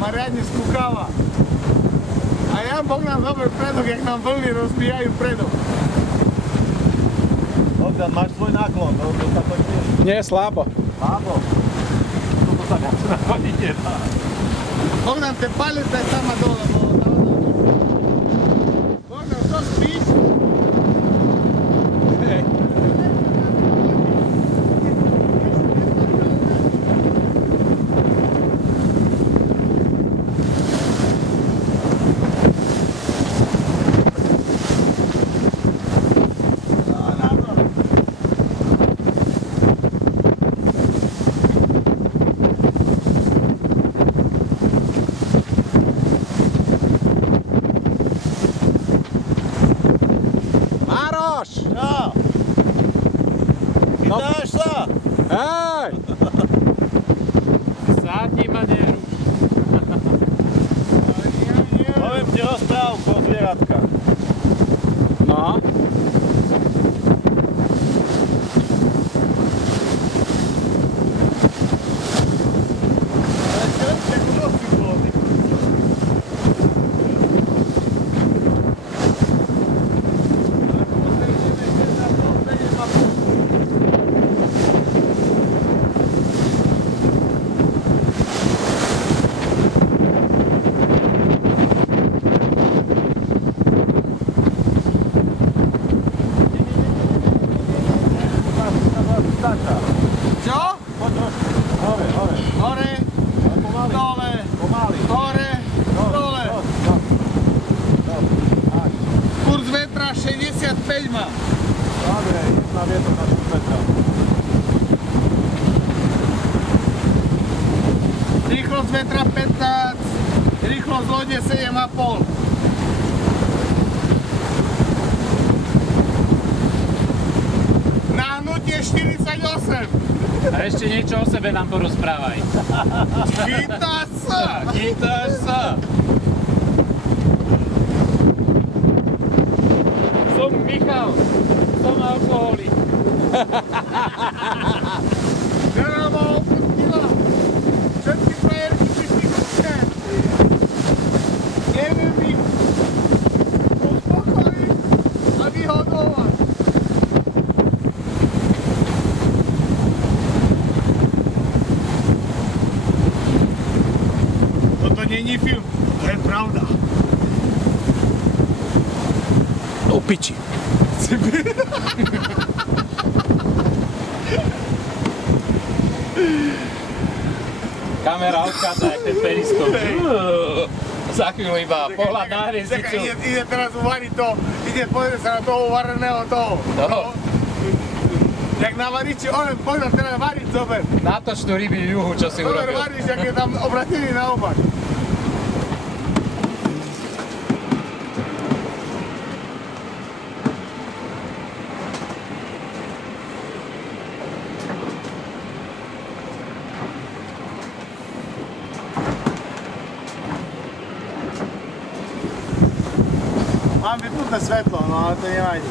Mariani skúkava. A Jan Bogdan zober predok, jak nám vlny rozbijajú predok. Bogdan, máš svoj náklon, to dostatočne? Nie, slabo. Slabo? Toto sa viac nahodiť nedá. Bogdan, te palec daj sama dole. Bogdan, čo spíš? Hej. Čo? Chytáš sa? Hej! Sádni ma neruš. Poviem ti rozprávku o zvieratkách. No. Čo? Poď trošku. Hore, hore. Hore, Pomaly. dole, Pomaly. hore, dole. Tak. Kurz vetra 65 má. Dobre, jedna vietor na kurz vetra. Rýchlosť vetra 15, rýchlosť lode 7,5. Nahnutie 48. A ešte niečo o sebe nám porozprávaj. Chytáš sa. Chytáš sa. Som Michal. Som alkoholik. Žena ma opustila. Všetky frajerky prišli ku mne. Neviem ich uspokojiť a vyhodovať. Toto není film, to je pravda. Do piči. Kamera odchádza, jak ten periskop. Za chvíľu iba pohľad na hviezdicu. Ide teraz uvariť to, ide pozrieť sa na toho uvareného toho. Toho? Jak na variči, poďme teraz variť, zober. Natoč tú ryby juhu, čo si Zober urobil. varič, jak je tam obratený naopak. Mám vypnuté svetlo, no ale to nevadí.